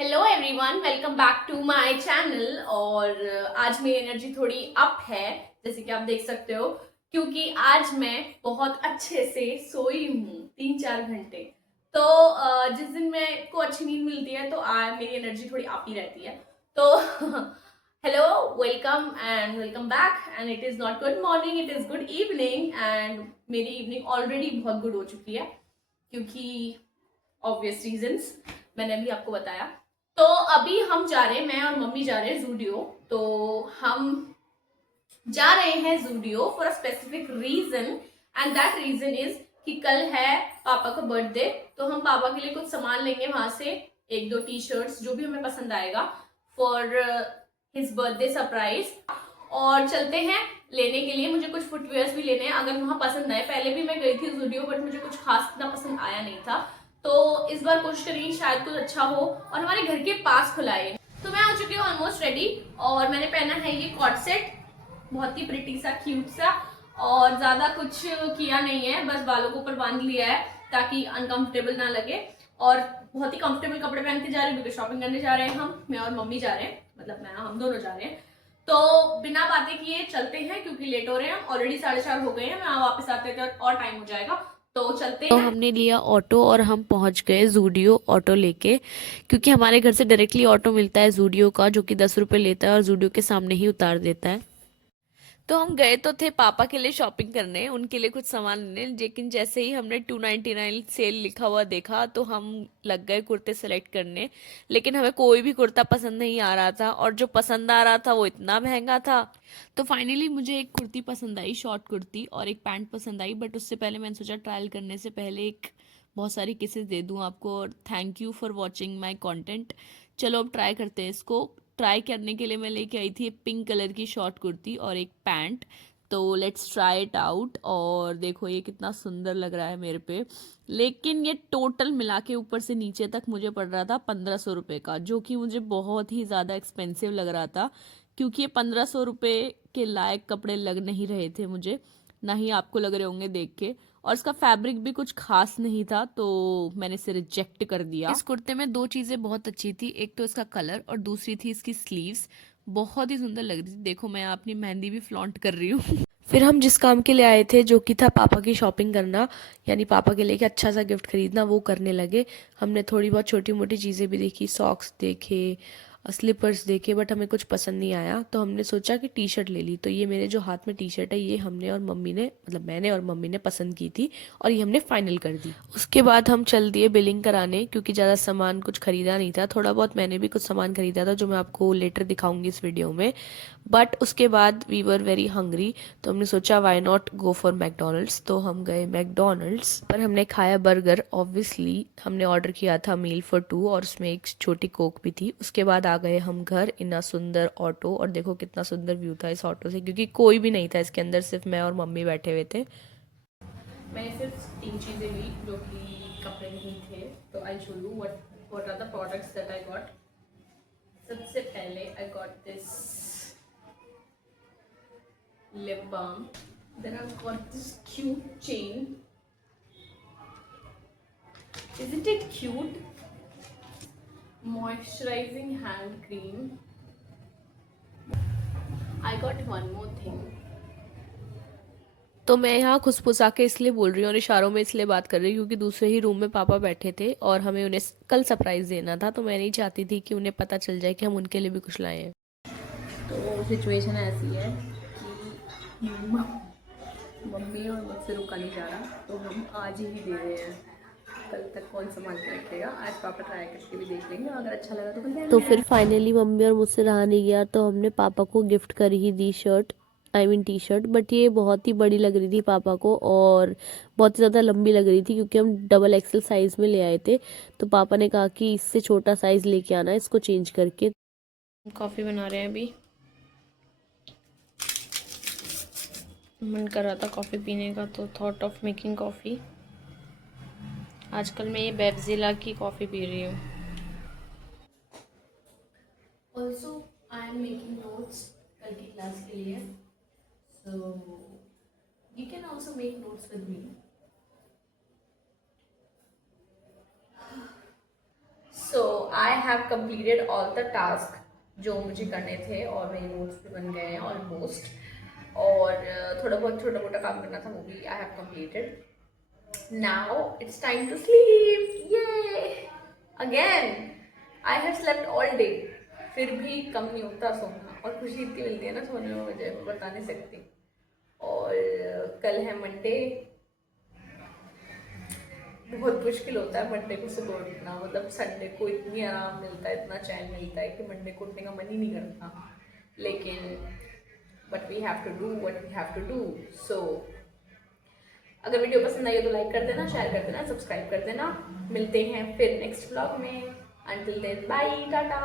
Hello everyone, welcome back to my channel. और आज मेरी एनर्जी थोड़ी अप है, जैसे कि आप देख सकते हो, क्योंकि आज मैं बहुत अच्छे से सोई हूँ 3-4 घंटे। तो जिस दिन मेरे को अच्छी नींद मिलती है तो मेरी एनर्जी थोड़ी अप ही रहती है। तो hello, welcome and welcome back. And it is not good morning, it is good evening. And मेरी इवनिंग ऑलरेडी बहुत गुड हो चुकी है, क्योंकि ऑब्वियस रीजंस मैंने अभी आपको बताया। तो अभी हम जा रहे हैं, मैं और मम्मी जा रहे हैं जूडियो। तो हम जा रहे हैं Zudio for a specific reason, and that reason is कि कल है पापा का बर्थडे। तो हम पापा के लिए कुछ सामान लेंगे वहां से, एक दो टी शर्ट्स जो भी हमें पसंद आएगा फॉर हिज बर्थडे सरप्राइज। और चलते हैं लेने के लिए। मुझे कुछ फुटवेयर्स भी लेने हैं, अगर वहां पसंद आए। पहले भी मैं गई थी जूडियो, बट मुझे कुछ खास इतना पसंद आया नहीं था। तो इस बार कोशिश करेंगे शायद कुछ अच्छा हो, और हमारे घर के पास खुला है। तो मैं हो चुकी हूँ ऑलमोस्ट रेडी, और मैंने पहना है ये कॉर्ड सेट, बहुत ही प्रिटी सा, क्यूट सा। और ज्यादा कुछ किया नहीं है, बस बालों को ऊपर बांध लिया है ताकि अनकंफर्टेबल ना लगे। और बहुत ही कंफर्टेबल कपड़े पहन के जा रहे हैं, क्योंकि शॉपिंग करने जा रहे हैं हम, मैं और मम्मी जा रहे हैं, मतलब मैं हम दोनों जा रहे हैं। तो बिना बातें किए चलते हैं, क्योंकि लेट हो रहे हैं, ऑलरेडी 4:30 हो गए हैं। मैं वापस आते थे और टाइम हो जाएगा। तो चलते तो हैं। हमने लिया ऑटो और हम पहुंच गए जूडियो ऑटो लेके, क्योंकि हमारे घर से डायरेक्टली ऑटो मिलता है जूडियो का, जो कि 10 रुपये लेता है और जूडियो के सामने ही उतार देता है। तो हम गए तो थे पापा के लिए शॉपिंग करने, उनके लिए कुछ सामान लेने, लेकिन जैसे ही हमने 299 सेल लिखा हुआ देखा तो हम लग गए कुर्ते सेलेक्ट करने। लेकिन हमें कोई भी कुर्ता पसंद नहीं आ रहा था, और जो पसंद आ रहा था वो इतना महंगा था। तो फाइनली मुझे एक कुर्ती पसंद आई, शॉर्ट कुर्ती, और एक पैंट पसंद आई। बट उससे पहले मैंने सोचा ट्रायल करने से पहले एक बहुत सारी किसेस दे दूं आपको, और thank you for watching my content. चलो अब ट्राई करते हैं इसको। ट्राई करने के लिए मैं लेके आई थी पिंक कलर की शॉर्ट कुर्ती और एक पैंट। तो लेट्स ट्राई इट आउट, और देखो ये कितना सुंदर लग रहा है मेरे पे। लेकिन ये टोटल मिला के ऊपर से नीचे तक मुझे पड़ रहा था 1500 रुपये का, जो कि मुझे बहुत ही ज़्यादा एक्सपेंसिव लग रहा था, क्योंकि ये 1500 रुपये के लायक कपड़े लग नहीं रहे थे मुझे, ना ही आपको लग रहे होंगे देख के। और इसका फैब्रिक भी कुछ खास नहीं था, तो मैंने इसे रिजेक्ट कर दिया। इस कुर्ते में दो चीज़ें बहुत अच्छी थी, एक तो इसका कलर और दूसरी थी इसकी स्लीव्स, बहुत ही सुंदर लग रही थी। देखो मैं अपनी मेहंदी भी फ्लॉन्ट कर रही हूँ। फिर हम जिस काम के लिए आए थे, जो कि था पापा की शॉपिंग करना, यानी पापा के लिए एक अच्छा सा गिफ्ट खरीदना, वो करने लगे। हमने थोड़ी बहुत छोटी मोटी चीज़ें भी देखी, सॉक्स देखे, स्लीपर्स देखे, बट हमें कुछ पसंद नहीं आया। तो हमने सोचा कि टी शर्ट ले ली। तो ये मेरे जो हाथ में टी शर्ट है, ये हमने और मम्मी ने, मतलब मैंने और मम्मी ने पसंद की थी, और ये हमने फाइनल कर दी। उसके बाद हम चल दिए बिलिंग कराने, क्योंकि ज़्यादा सामान कुछ खरीदा नहीं था। थोड़ा बहुत मैंने भी कुछ सामान खरीदा था, जो मैं आपको लेटर दिखाऊंगी इस वीडियो में। बट उसके बाद वी वर वेरी हंग्री, तो हमने सोचा why not go for McDonald's. तो हम गए मैकडोनल्ड्स पर, हमने खाया बर्गर। ऑब्वियसली हमने ऑर्डर किया था मील फॉर 2, और उसमें एक छोटी कोक भी थी। उसके बाद आ गए हम घर इन अ सुंदर ऑटो, और देखो कितना सुंदर व्यू था इस ऑटो से, क्योंकि कोई भी नहीं था इसके अंदर, सिर्फ मैं और मम्मी बैठे हुए थे। मैंने सिर्फ 3 चीजें ली जो कि कपड़े नहीं थे। तो I show you what are the products that I got. सबसे पहले I got this lip balm. Then I've got this cute chain. Isn't it cute? Moisturizing hand cream. I got one more thing. तो मैं यहाँ खुसफुसा के इसलिए बोल रही हूँ और इशारों में इसलिए बात कर रही हूँ, क्योंकि दूसरे ही रूम में पापा बैठे थे और हमें उन्हें कल सरप्राइज देना था। तो मैं नहीं चाहती थी कि उन्हें पता चल जाए कि हम उनके लिए भी कुछ लाए हैं। तो सिचुएशन ऐसी है कि मम्मी और मुझसे रुका नहीं जा रहा, तो हम आज ही दे रहे हैं। कल तक कौन संभाल के रखेगा। आज पापा ट्राई करके भी देख लेंगे, अगर अच्छा लगा तो कल पहन तो फिर लेंगे। फाइनली मम्मी और मुझसे रहा नहीं गया, तो हमने पापा को गिफ्ट कर ही दी shirt, I mean T shirt. But ये बहुत ही बड़ी लग रही थी पापा को, और बहुत ही ज़्यादा लंबी लग रही थी, क्योंकि हम डबल एक्सल साइज़ में ले आए थे। तो पापा ने कहा कि इससे छोटा साइज़ लेके आना, इसको चेंज करके। कॉफ़ी बना रहे हैं अभी। मन कर रहा था कॉफ़ी पीने का, तो थॉट ऑफ मेकिंग कॉफ़ी। आजकल मैं ये बेबजिला की कॉफ़ी पी रही हूँ। Also I am making notes कल की क्लास के लिए, so you can also make notes with me. So I have completed all the task जो मुझे करने थे और मेरे नोट्स भी बन गए हैं ऑलमोस्ट। और थोड़ा बहुत छोटा मोटा काम करना था वो भी I have completed. Now it's time to sleep. ये again I have slept all day, फिर भी कम नहीं होता सोना, और खुशी इतनी मिलती है ना सोने में मुझे, मैं बता नहीं सकती। और कल है मंडे। बहुत मुश्किल होता है मंडे को सुबह उठना, मतलब संडे को इतनी आराम मिलता है, इतना चैन मिलता है कि मंडे को उठने का मन ही नहीं करता, लेकिन but we have to do what we have to do. So अगर वीडियो पसंद आई हो तो लाइक कर देना, शेयर कर देना, सब्सक्राइब कर देना। मिलते हैं फिर नेक्स्ट व्लॉग में। Until then bye, Tata.